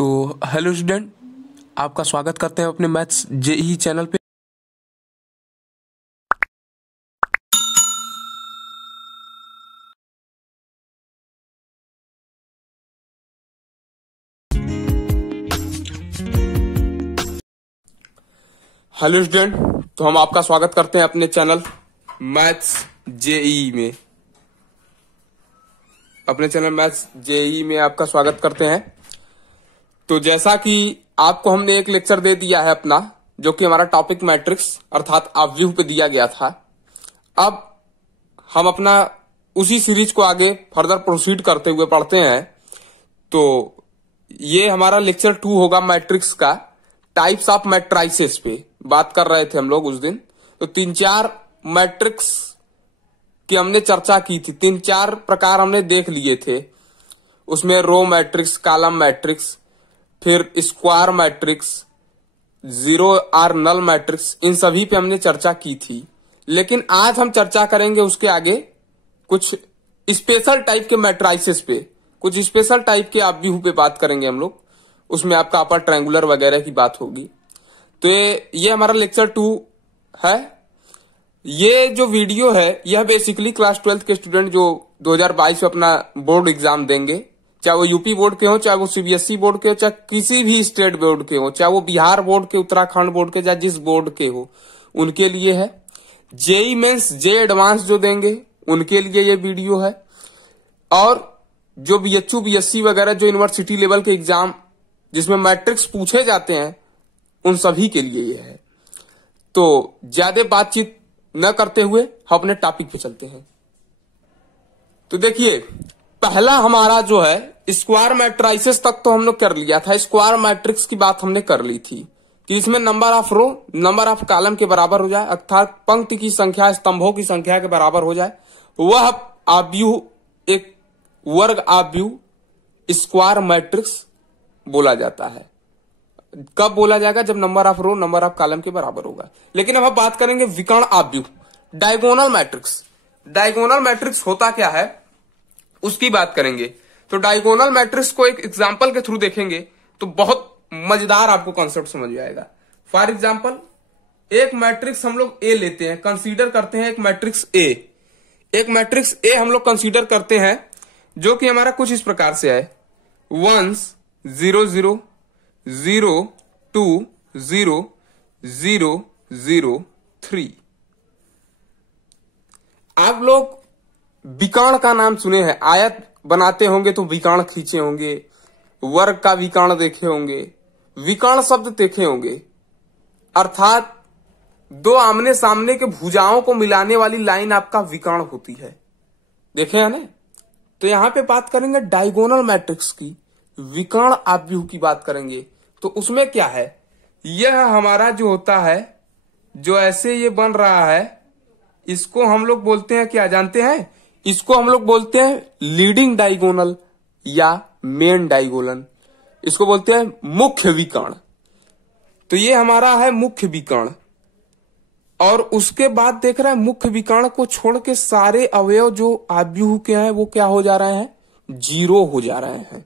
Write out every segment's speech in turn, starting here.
तो hello student, आपका स्वागत करते हैं अपने मैथ्स जेई चैनल पे। हेलो स्टूडेंट, तो हम आपका स्वागत करते हैं अपने चैनल मैथ्स जेई में। अपने चैनल मैथ्स जेई में आपका स्वागत करते हैं। तो जैसा कि आपको हमने एक लेक्चर दे दिया है अपना, जो कि हमारा टॉपिक मैट्रिक्स अर्थात ऑब्व्यू पे दिया गया था। अब हम अपना उसी सीरीज को आगे फर्दर प्रोसीड करते हुए पढ़ते हैं। तो ये हमारा लेक्चर 2 होगा मैट्रिक्स का। टाइप्स ऑफ मैट्राइसेस पे बात कर रहे थे हम लोग उस दिन। तो 3-4 मैट्रिक्स की हमने चर्चा की थी, 3-4 प्रकार हमने देख लिए थे। उसमें रो मैट्रिक्स, कॉलम मैट्रिक्स, फिर square matrix, zero or null matrix, इन सभी पे हमने चर्चा की थी। लेकिन आज हम चर्चा करेंगे उसके आगे कुछ स्पेशल टाइप के मैट्राइसेस पे, कुछ स्पेशल टाइप के ऑब्व्यू पे बात करेंगे हम लोग। उसमें आपका अपर ट्रायंगुलर वगैरह की बात होगी। तो ये हमारा लेक्चर 2 है। ये जो वीडियो है यह बेसिकली क्लास 12 के स्टूडेंट जो 2022 में अपना बोर्ड एग्जाम देंगे, चाहे वो यूपी बोर्ड के हो, चाहे वो सीबीएसई बोर्ड के हो, चाहे किसी भी स्टेट बोर्ड के हो, चाहे वो बिहार बोर्ड के, उत्तराखंड बोर्ड के, चाहे जिस बोर्ड के हो, उनके लिए है। जेई मेंस, जे एडवांस जो देंगे उनके लिए ये वीडियो है। और जो बीएचयू, बीएससी वगैरह जो यूनिवर्सिटी लेवल के एग्जाम जिसमें मैट्रिक्स पूछे जाते हैं, उन सभी के लिए ये है। तो ज्यादा बातचीत न करते हुए हम अपने टॉपिक पे चलते हैं। तो देखिए, पहला हमारा जो है स्क्वायर मैट्राइसेस तक तो हम लोग कर लिया था। स्क्वायर मैट्रिक्स की बात हमने कर ली थी कि इसमें number of row number of column के बराबर हो जाए, अर्थात पंक्ति की संख्या स्तंभों की संख्या के बराबर हो जाए। वह ऑब्व्यू, एक वर्ग ऑब्व्यू स्क्वायर मैट्रिक्स बोला जाता है। कब बोला जाएगा? जब number of row number of column के बराबर होगा। लेकिन अब हम बात करेंगे विकर्ण ऑब्व्यू, डायगोनल मैट्रिक्स। डायगोनल मैट्रिक्स होता क्या है उसकी बात करेंगे। तो डायगोनल मैट्रिक्स को एक एग्जांपल के थ्रू देखेंगे तो बहुत मजेदार आपको कॉन्सेप्ट समझ में आएगा। फॉर एग्जांपल, एक मैट्रिक्स हम लोग ए लेते हैं, कंसीडर करते हैं एक मैट्रिक्स ए। एक मैट्रिक्स ए हम लोग कंसीडर करते हैं जो कि हमारा कुछ इस प्रकार से है 1 0 0 0 2 0 0 0 3। आप लोग विकर्ण का नाम सुने हैं, आयत बनाते होंगे तो विकर्ण खींचे होंगे, वर्ग का विकर्ण देखे होंगे, विकर्ण शब्द देखे होंगे, अर्थात दो आमने सामने के भुजाओं को मिलाने वाली लाइन आपका विकर्ण होती है, देखे हैं ना। तो यहां पे बात करेंगे डायगोनल मैट्रिक्स की, विकर्ण ऑब्व्यू की बात करेंगे। तो उसमें क्या है, यह हमारा जो होता है, जो ऐसे ये बन रहा है, इसको हम लोग बोलते हैं, क्या जानते हैं? इसको हम लोग बोलते हैं लीडिंग डायगोनल या मेन डायगोनल। इसको बोलते हैं मुख्य विकर्ण। तो ये हमारा है मुख्य विकर्ण। और उसके बाद देख रहे हैं, मुख्य विकर्ण को छोड़ के सारे अवयव जो ऑब्व्यू के हैं वो क्या हो जा रहे हैं? जीरो हो जा रहे हैं।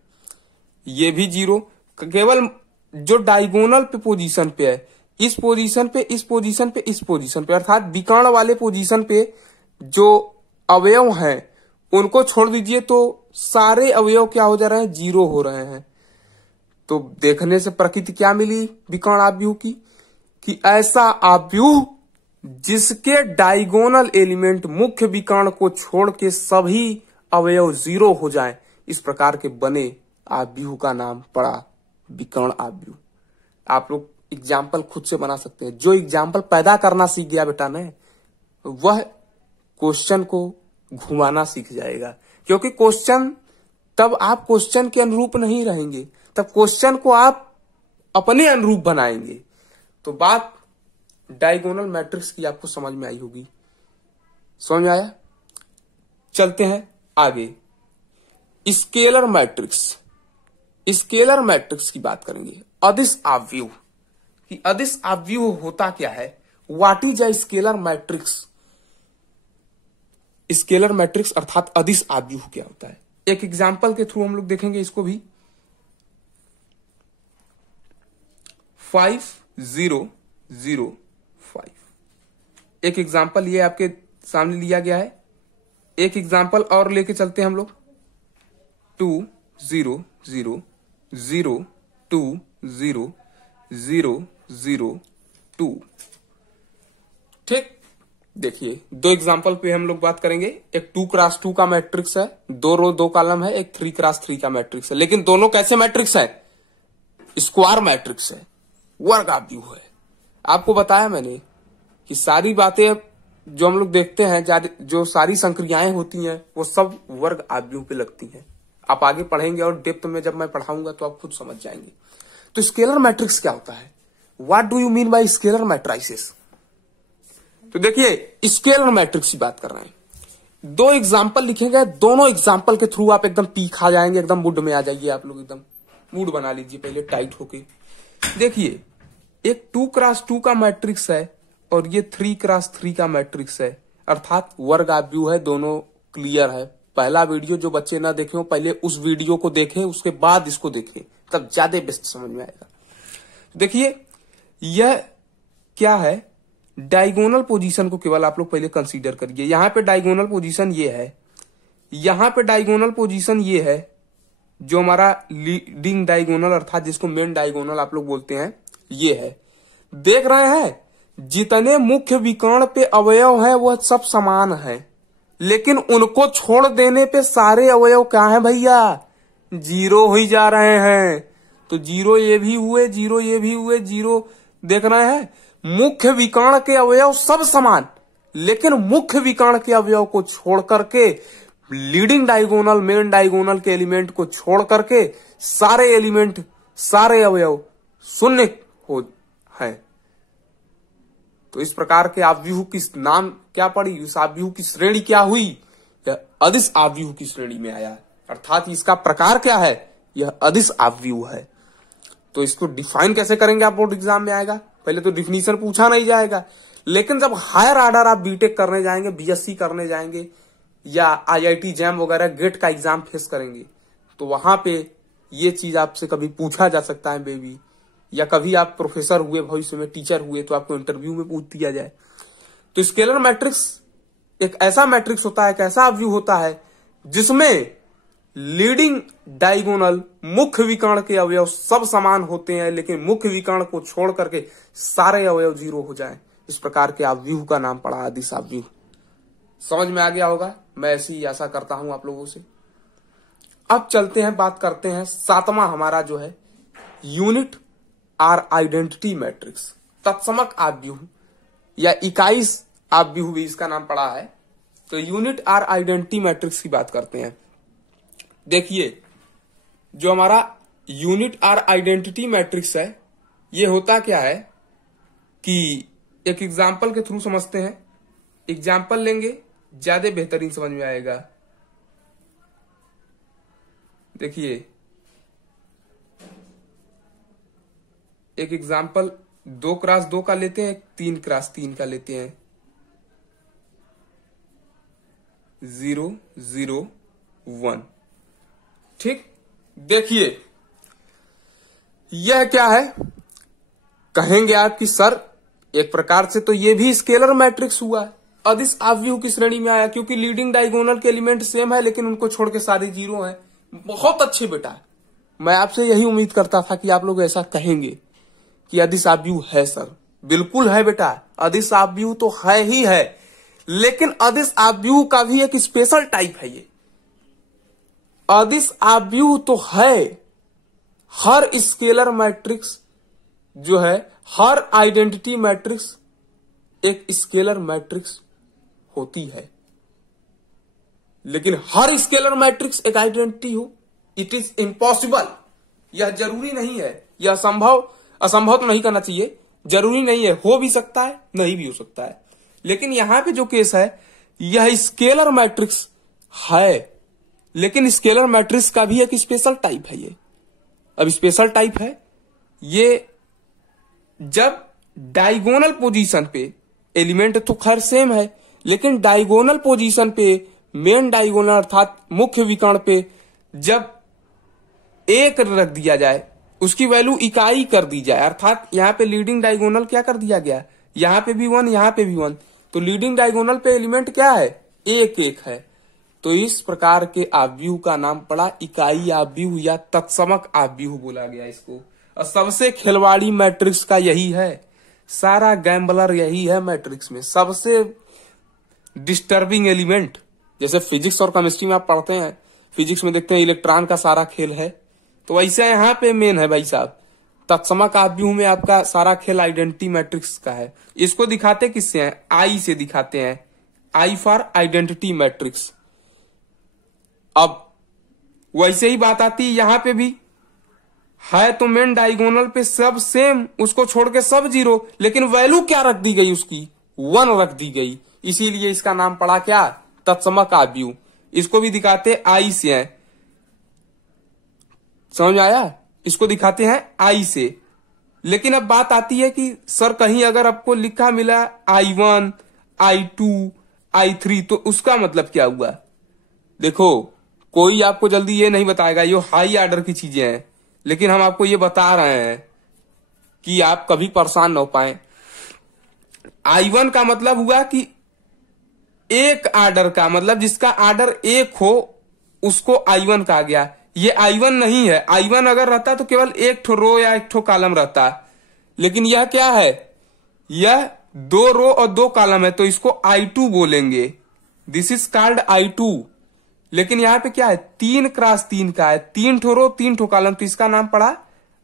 ये भी जीरो, केवल जो डायगोनल पे पोजीशन पे है, इस पोजीशन पे, इस पोजीशन पे, इस पोजीशन पे, अर्थात विकर्ण वाले पोजीशन पे जो अवयव हैं उनको छोड़ दीजिए तो सारे अवयव क्या हो जा रहे हैं? जीरो हो रहे हैं। तो देखने से प्रकृति क्या मिली विकर्ण ऑब्व्यू की, कि ऐसा ऑब्व्यू जिसके डायगोनल एलिमेंट मुख्य विकर्ण को छोड़ के सभी अवयव जीरो हो जाएं, इस प्रकार के बने ऑब्व्यू का नाम पड़ा विकर्ण ऑब्व्यू। आप लोग एग्जाम्पल खुद से बना सकते हैं। जो एग्जाम्पल पैदा करना सीख गया बेटा ने, वह क्वेश्चन को घुमाना सीख जाएगा। क्योंकि क्वेश्चन, तब आप क्वेश्चन के अनुरूप नहीं रहेंगे, तब क्वेश्चन को आप अपने अनुरूप बनाएंगे। तो बात डायगोनल मैट्रिक्स की आपको समझ में आई होगी। समझ में आया? चलते हैं आगे। Scalar matrix. स्केलर मैट्रिक्स की बात करेंगे। अदिश ऑब्व्यू कि अदिश ऑब्व्यू होता क्या है? What is a scalar matrix? Scalar matrix अर्थात अदिश ऑब्व्यू क्या होता है? एक एग्जांपल के थ्रू हम लोग देखेंगे इसको भी। 5005। एक एग्जाम्पल ये आपके सामने लिया गया है। एक एग्जाम्पल और लेके चलते हैं हम लोग। 2000020002। ठीक, देखिए दो एग्जाम्पल पे हम लोग बात करेंगे। एक 2x2 का मैट्रिक्स है, 2 रो 2 कॉलम है। एक 3x3 का मैट्रिक्स है, लेकिन दोनों कैसे मैट्रिक्स है? स्क्वायर मैट्रिक्स है, वर्ग आव्यूह है। आपको बताया मैंने कि सारी बातें जो हम लोग देखते हैं, जो सारी संक्रियाएं होती हैं, वो सब वर्ग आव्यूह पे लगती हैं। आप आगे पढ़ेंगे और डेप्थ में जब मैं पढ़ाऊंगा तो आप खुद समझ जाएंगे। तो स्केलर मैट्रिक्स क्या होता है? What do you mean by scalar matrices? तो देखिए स्केलर मैट्रिक्स की बात कर रहे हैं। दो एग्जाम्पल लिखेंगे, दोनों एग्जाम्पल के थ्रू आप एकदम पीक आ जाएंगे, एकदम मूड में आ जाइए। आप लोग एकदम मूड बना लीजिए पहले टाइट होके। देखिए एक 2x2 का मैट्रिक्स है और ये 3x3 का मैट्रिक्स है, अर्थात वर्ग आव्यूह है। दोनों क्लियर है। पहला वीडियो जो बच्चे ना देखे हो, पहले उस वीडियो को देखें, उसके बाद इसको देखें, तब ज्यादा बेस्ट समझ में आएगा। देखिए यह क्या है, डायगोनल पोजीशन को केवल आप लोग पहले कंसीडर करिए। यहां पे डायगोनल पोजीशन ये है, यहां पे डायगोनल पोजीशन ये है, जो हमारा लीडिंग डायगोनल अर्थात जिसको मेन डायगोनल आप लोग बोलते हैं, ये है। देख रहे हैं जितने मुख्य विकर्ण पे अवयव है वह सब समान है, लेकिन उनको छोड़ देने पे सारे अवयव क्या है भैया? 0 ही जा रहे हैं। तो 0 ये भी हुए, 0 ये भी हुए, 0 देख रहे हैं। मुख्य विकर्ण के अवयव सब समान, लेकिन मुख्य विकर्ण के अवयव को छोड़ करके, लीडिंग डायगोनल मेन डायगोनल के एलिमेंट को छोड़ करके सारे एलिमेंट, सारे अवयव शून्य हो है। तो इस प्रकार के आव्यूह की नाम क्या पड़ी? इस आव्यूह की श्रेणी क्या हुई? यह अदिश आव्यूह की श्रेणी में आया, अर्थात इसका प्रकार क्या है? यह अदिश आव्यूह है। तो इसको डिफाइन कैसे करेंगे? आप बोर्ड एग्जाम में आएगा। पहले तो डिफिनीशन पूछा नहीं जाएगा, लेकिन जब हायर ऑर्डर आप बीटेक करने जाएंगे, बीएससी करने जाएंगे, या आईआईटी जैम वगैरह गेट का एग्जाम फेस करेंगे, तो वहां पे ये चीज आपसे कभी पूछा जा सकता है बेबी, या कभी आप प्रोफेसर हुए, भविष्य में टीचर हुए, तो आपको इंटरव्यू में पूछ दिया जाए। तो स्केलर मैट्रिक्स एक ऐसा मैट्रिक्स होता है, एक ऐसा आव्यूह होता है जिसमें लीडिंग डायगोनल मुख्य विकर्ण के अवयव सब समान होते हैं, लेकिन मुख्य विकर्ण को छोड़ करके सारे अवयव 0 हो जाएं। इस प्रकार के आव्यूह का नाम पड़ा अदिश आव्यूह। समझ में आ गया होगा, मैं ऐसी ही आशा करता हूं आप लोगों से। अब चलते हैं, बात करते हैं 7वां हमारा जो है यूनिट आर आइडेंटिटी मैट्रिक्स, तत्समक आव्यूह या इकाई आव्यूह भी इसका नाम पड़ा है। तो यूनिट आर आइडेंटिटी मैट्रिक्स की बात करते हैं। देखिए जो हमारा यूनिट आर आइडेंटिटी मैट्रिक्स है, ये होता क्या है कि एक एग्जाम्पल के थ्रू समझते हैं। एग्जाम्पल लेंगे, ज्यादा बेहतरीन समझ में आएगा। देखिए एक एग्जाम्पल 2x2 का लेते हैं, 3x3 का लेते हैं। 0 0 1। ठीक, देखिए यह क्या है? कहेंगे आप कि सर एक प्रकार से तो ये भी स्केलर मैट्रिक्स हुआ, अदिश आव्यूह की श्रेणी में आया, क्योंकि लीडिंग डायगोनल के एलिमेंट सेम है, लेकिन उनको छोड़ के सारे 0 हैं। बहुत अच्छे बेटा, मैं आपसे यही उम्मीद करता था कि आप लोग ऐसा कहेंगे कि अदिश आव्यूह है। सर बिल्कुल है बेटा, अदिश आव्यूह तो है ही है, लेकिन अदिश आव्यूह का भी एक स्पेशल टाइप है। ये अदिश आव्यूह तो है, हर स्केलर मैट्रिक्स जो है, हर आइडेंटिटी मैट्रिक्स एक स्केलर मैट्रिक्स होती है, लेकिन हर स्केलर मैट्रिक्स एक आइडेंटिटी हो, इट इज इम्पॉसिबल। यह जरूरी नहीं है, यह असंभव तो नहीं करना चाहिए, जरूरी नहीं है, हो भी सकता है, नहीं भी हो सकता है। लेकिन यहां पे जो केस है, यह स्केलर मैट्रिक्स है, लेकिन स्केलर मैट्रिक्स का भी एक स्पेशल टाइप है। ये अब स्पेशल टाइप है ये, जब डायगोनल पोजीशन पे एलिमेंट तो खैर सेम है, लेकिन डायगोनल पोजीशन पे मेन डायगोनल अर्थात मुख्य विकर्ण पे जब 1 रख दिया जाए, उसकी वैल्यू इकाई कर दी जाए, अर्थात यहाँ पे लीडिंग डायगोनल क्या कर दिया गया, यहाँ पे भी 1, यहाँ पे भी 1, तो लीडिंग डायगोनल पे एलिमेंट क्या है, 1 है। तो इस प्रकार के आव्यूह का नाम पड़ा इकाई आव्यूह या तत्समक आव्यूह बोला गया इसको। और सबसे खिलवाड़ी मैट्रिक्स का यही है, सारा गैम्बलर यही है मैट्रिक्स में, सबसे डिस्टर्बिंग एलिमेंट। जैसे फिजिक्स और केमिस्ट्री में आप पढ़ते हैं, फिजिक्स में देखते हैं इलेक्ट्रॉन का सारा खेल है, तो वैसे यहाँ पे मेन है भाई साहब, तत्समक आव्यूह में आपका सारा खेल आइडेंटिटी मैट्रिक्स का है। इसको दिखाते किससे हैं, आई से दिखाते हैं, आई फॉर आइडेंटिटी मैट्रिक्स। अब वैसे ही बात आती है यहां पे भी है, तो मेन डायगोनल पे सब सेम, उसको छोड़ के सब 0, लेकिन वैल्यू क्या रख दी गई, उसकी 1 रख दी गई, इसीलिए इसका नाम पड़ा क्या, तत्समक आव्यूह। इसको भी दिखाते आई से हैं, समझ आया, इसको दिखाते हैं आई से। लेकिन अब बात आती है कि सर कहीं अगर आपको लिखा मिला I1, I2, I3 तो उसका मतलब क्या हुआ। देखो कोई आपको जल्दी ये नहीं बताएगा, ये हाई ऑर्डर की चीजें हैं, लेकिन हम आपको ये बता रहे हैं कि आप कभी परेशान न हो पाए। I1 का मतलब हुआ कि एक आर्डर का, मतलब जिसका आर्डर 1 हो उसको I1 कहा गया। ये I1 नहीं है, I1 अगर रहता तो केवल एक ठो रो या एक ठो कॉलम रहता, लेकिन यह क्या है, यह 2 रो और 2 कॉलम है, तो इसको I2 बोलेंगे, दिस इज कॉल्ड I2। लेकिन यहां पे क्या है, 3x3 का है, 3 ठो रो 3 ठो कॉलम, तो इसका नाम पड़ा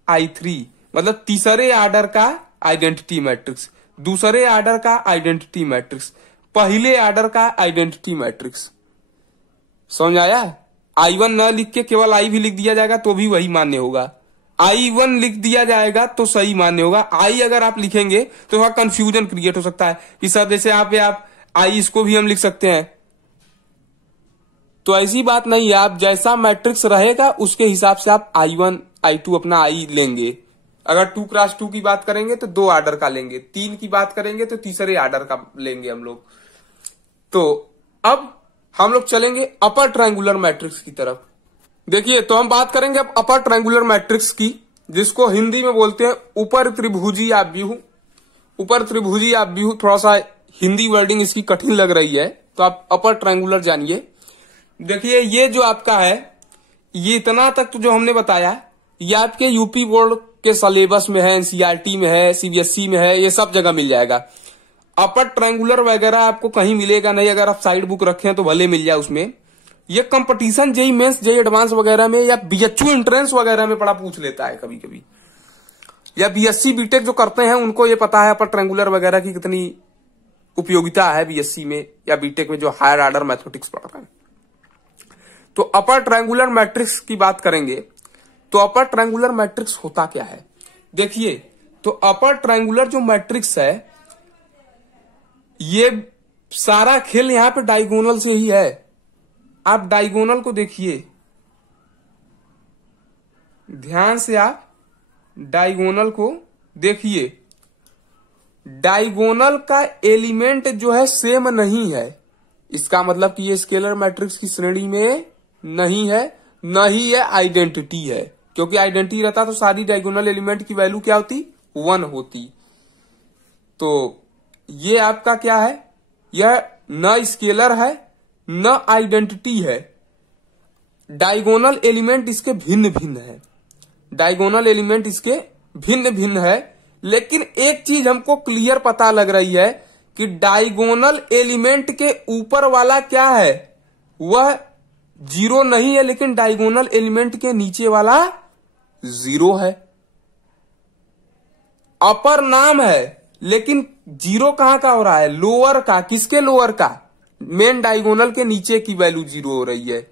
I3, मतलब तीसरे आर्डर का आइडेंटिटी मैट्रिक्स, दूसरे आर्डर का आइडेंटिटी मैट्रिक्स, पहले आर्डर का आइडेंटिटी मैट्रिक्स। समझ आया। I1 न लिख के केवल I भी लिख दिया जाएगा तो भी वही मान्य होगा, I1 लिख दिया जाएगा तो सही मान्य होगा। I अगर आप लिखेंगे तो थोड़ा कंफ्यूजन क्रिएट हो सकता है कि सर जैसे यहाँ पे आप I इसको भी हम लिख सकते हैं, तो ऐसी बात नहीं है। आप जैसा मैट्रिक्स रहेगा उसके हिसाब से आप I1 I2 अपना I लेंगे। अगर 2x2 की बात करेंगे तो 2 आर्डर का लेंगे, 3 की बात करेंगे तो तीसरे आर्डर का लेंगे हम लोग। तो अब हम लोग चलेंगे अपर ट्रायंगुलर मैट्रिक्स की तरफ। देखिए तो हम बात करेंगे अब अपर ट्रायंगुलर मैट्रिक्स की, जिसको हिंदी में बोलते हैं ऊपर त्रिभुजी आव्यूह। ऊपर त्रिभुजी आव्यूह, थोड़ा सा हिंदी वर्डिंग इसकी कठिन लग रही है, तो आप अपर ट्रायंगुलर जानिए। देखिए ये जो आपका है, ये इतना तक तो जो हमने बताया ये आपके यूपी बोर्ड के सिलेबस में है, एनसीईआरटी में है, सीबीएसई में है, ये सब जगह मिल जाएगा। अपर ट्रायंगुलर वगैरह आपको कहीं मिलेगा नहीं, अगर आप साइड बुक रखें तो भले मिल जाए उसमें। ये competition JEE Mains, JEE advance वगैरह में या बीएचयू एंट्रेंस वगैरह में बड़ा पूछ लेता है कभी कभी, या बीएससी बीटेक जो करते हैं उनको ये पता है अपर ट्रायंगुलर वगैरह की कितनी उपयोगिता है बीएससी में या बीटेक में जो हायर ऑर्डर मैथमेटिक्स पढ़ रहे हैं। तो अपर ट्रायंगुलर मैट्रिक्स की बात करेंगे तो अपर ट्रायंगुलर मैट्रिक्स होता क्या है। देखिए तो अपर ट्रायंगुलर जो मैट्रिक्स है, ये सारा खेल यहां पे डायगोनल से ही है। आप डायगोनल को देखिए ध्यान से, आप डायगोनल को देखिए, डायगोनल का एलिमेंट जो है सेम नहीं है। इसका मतलब कि ये स्केलर मैट्रिक्स की श्रेणी में नहीं है, न ही ये आइडेंटिटी है, क्योंकि आइडेंटिटी रहता तो सारी डायगोनल एलिमेंट की वैल्यू क्या होती, 1 होती। तो ये आपका क्या है, यह न स्केलर है न आइडेंटिटी है। डायगोनल एलिमेंट इसके भिन्न भिन्न है, डायगोनल एलिमेंट इसके भिन्न भिन्न है। लेकिन एक चीज हमको क्लियर पता लग रही है कि डायगोनल एलिमेंट के ऊपर वाला क्या है, वह 0 नहीं है, लेकिन डायगोनल एलिमेंट के नीचे वाला 0 है। अपर नाम है लेकिन 0 कहां का हो रहा है, लोअर का। किसके लोअर का, मेन डायगोनल के नीचे की वैल्यू 0 हो रही है।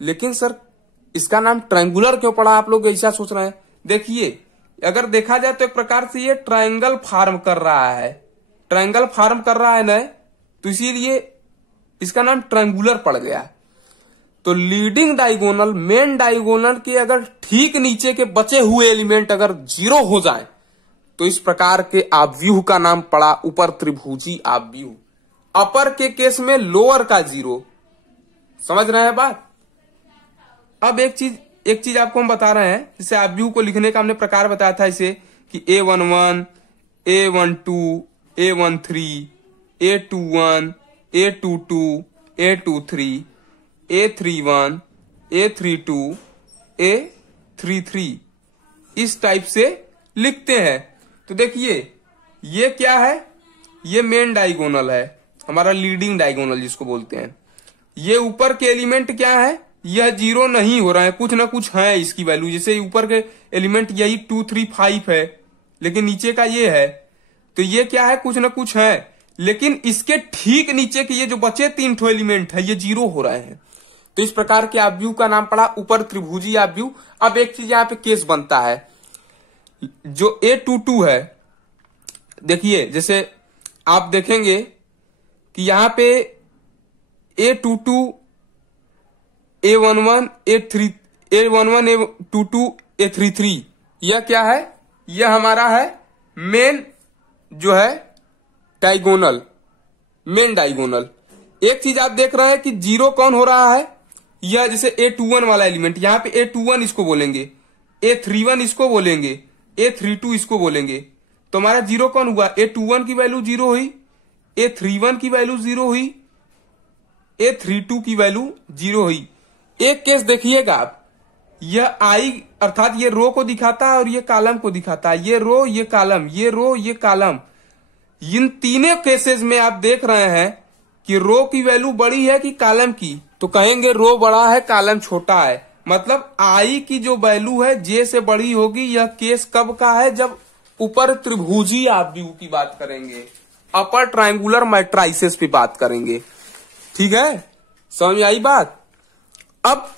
लेकिन सर इसका नाम ट्रायंगुलर क्यों पड़ा, आप लोग ऐसा सोच रहे हैं। देखिए अगर देखा जाए तो एक प्रकार से ये ट्रायंगल फॉर्म कर रहा है, ट्रायंगल फॉर्म कर रहा है ना, तो इसीलिए इसका नाम ट्रायंगुलर पड़ गया। तो लीडिंग डायगोनल, मेन डायगोनल के अगर ठीक नीचे के बचे हुए एलिमेंट अगर 0 हो जाए तो इस प्रकार के आव्यूह का नाम पड़ा ऊपर त्रिभुजी आव्यूह। अपर के केस में लोअर का 0, समझ रहे हैं बात। अब एक चीज एक चीज आपको हम बता रहे हैं, जैसे ऑब्व्यू को लिखने का हमने प्रकार बताया था इसे कि A11, A12, A13, A21, A22, A23, A31, A32, A33 इस टाइप से लिखते हैं। तो देखिए ये क्या है, ये मेन डायगोनल है, हमारा लीडिंग डायगोनल जिसको बोलते हैं। ये ऊपर के एलिमेंट क्या है, यह 0 नहीं हो रहा है, कुछ ना कुछ है इसकी वैल्यू। जैसे ऊपर के एलिमेंट यही 2, 3, 5 है, लेकिन नीचे का ये है, तो ये क्या है, कुछ ना कुछ है। लेकिन इसके ठीक नीचे के ये जो बचे 3 ठो एलिमेंट है, ये 0 हो रहे हैं। तो इस प्रकार के ऑब्व्यू का नाम पड़ा ऊपर त्रिभुजी ऑब्व्यू। अब एक चीज यहाँ पे केस बनता है, जो A22 है, देखिए जैसे आप देखेंगे कि यहां पे A22, A11, A22, A33 यह क्या है, यह हमारा है मेन जो है डायगोनल, मेन डायगोनल। एक चीज आप देख रहे हैं कि 0 कौन हो रहा है, यह जैसे A21 वाला एलिमेंट, यहां पे A21 इसको बोलेंगे, A31 इसको बोलेंगे, A32 इसको बोलेंगे। तो हमारा 0 कौन हुआ, A21 की वैल्यू 0 हुई, A31 की वैल्यू 0 हुई, A32 की वैल्यू 0 हुई। एक केस देखिएगा आप, यह आई अर्थात ये रो को दिखाता है और ये कॉलम को दिखाता है, ये रो ये कॉलम, ये रो ये कॉलम। इन तीनों केसेस में आप देख रहे हैं कि रो की वैल्यू बड़ी है कि कॉलम की, तो कहेंगे रो बड़ा है कॉलम छोटा है। मतलब आई की जो वैल्यू है जे से बड़ी होगी। यह केस कब का है, जब ऊपर त्रिभुजी ऑब्व्यू की बात करेंगे, अपर ट्रायंगुलर मैट्राइसेस पे बात करेंगे। ठीक है, समझ में आई बात। अब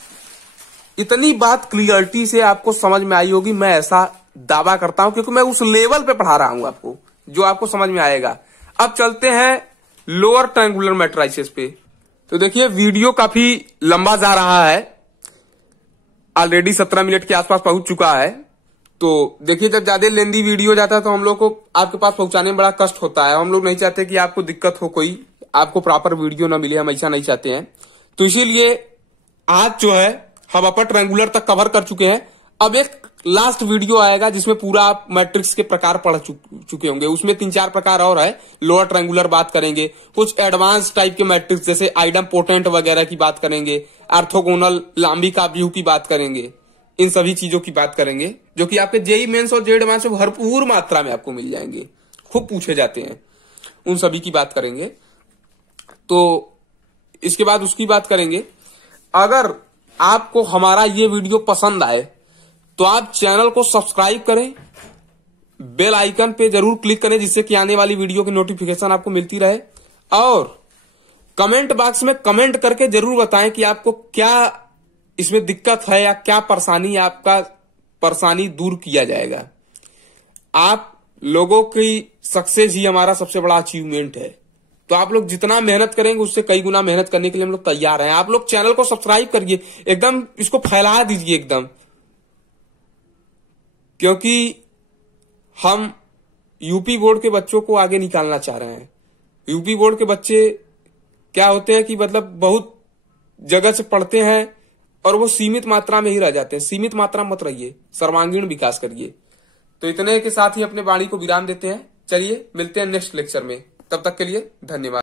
इतनी बात क्लियरिटी से आपको समझ में आई होगी, मैं ऐसा दावा करता हूं, क्योंकि मैं उस लेवल पे पढ़ा रहा हूं आपको, जो आपको समझ में आएगा। अब चलते हैं लोअर ट्रायंगुलर मैट्राइसेस पे। तो देखिए वीडियो काफी लंबा जा रहा है, ऑलरेडी 17 मिनट के आसपास पहुंच चुका है। तो देखिए जब ज्यादा लेंदी वीडियो जाता है तो हम लोग को आपके पास पहुंचाने में बड़ा कष्ट होता है। हम लोग नहीं चाहते कि आपको दिक्कत हो, कोई आपको प्रॉपर वीडियो ना मिले, हम ऐसा नहीं चाहते हैं। तो इसीलिए आज जो है हम अपर ट्रायंगुलर तक कवर कर चुके हैं। अब एक लास्ट वीडियो आएगा जिसमें पूरा आप मैट्रिक्स के प्रकार पढ़ चुके होंगे। उसमें 3-4 प्रकार और है, लोअर ट्रायंगुलर बात करेंगे, कुछ एडवांस टाइप के मैट्रिक्स जैसे आइडमपोटेंट वगैरह की बात करेंगे, ऑर्थोगोनल लांबी ऑब्व्यू की बात करेंगे, इन सभी चीजों की बात करेंगे जो कि आपके जेईई मेंस और जेईई एडवांस में भरपूर मात्रा में आपको मिल जाएंगे, खूब पूछे जाते हैं, उन सभी की बात करेंगे। तो इसके बाद उसकी बात करेंगे। अगर आपको हमारा ये वीडियो पसंद आए तो आप चैनल को सब्सक्राइब करें, बेल आइकन पे जरूर क्लिक करें, जिससे कि आने वाली वीडियो की नोटिफिकेशन आपको मिलती रहे। और कमेंट बॉक्स में कमेंट करके जरूर बताएं कि आपको क्या इसमें दिक्कत है या क्या परेशानी, आपका परेशानी दूर किया जाएगा। आप लोगों की सक्सेस ही हमारा सबसे बड़ा अचीवमेंट है। तो आप लोग जितना मेहनत करेंगे उससे कई गुना मेहनत करने के लिए हम लोग तैयार हैं। आप लोग चैनल को सब्सक्राइब करिए, एकदम इसको फैला दीजिए एकदम, क्योंकि हम यूपी बोर्ड के बच्चों को आगे निकालना चाह रहे हैं। यूपी बोर्ड के बच्चे क्या होते हैं कि मतलब बहुत जगह से पढ़ते हैं और वो सीमित मात्रा में ही रह जाते हैं। सीमित मात्रा मत रहिए, सर्वांगीण विकास करिए। तो इतने के साथ ही अपने वाणी को विराम देते हैं। चलिए मिलते हैं नेक्स्ट लेक्चर में, तब तक के लिए धन्यवाद।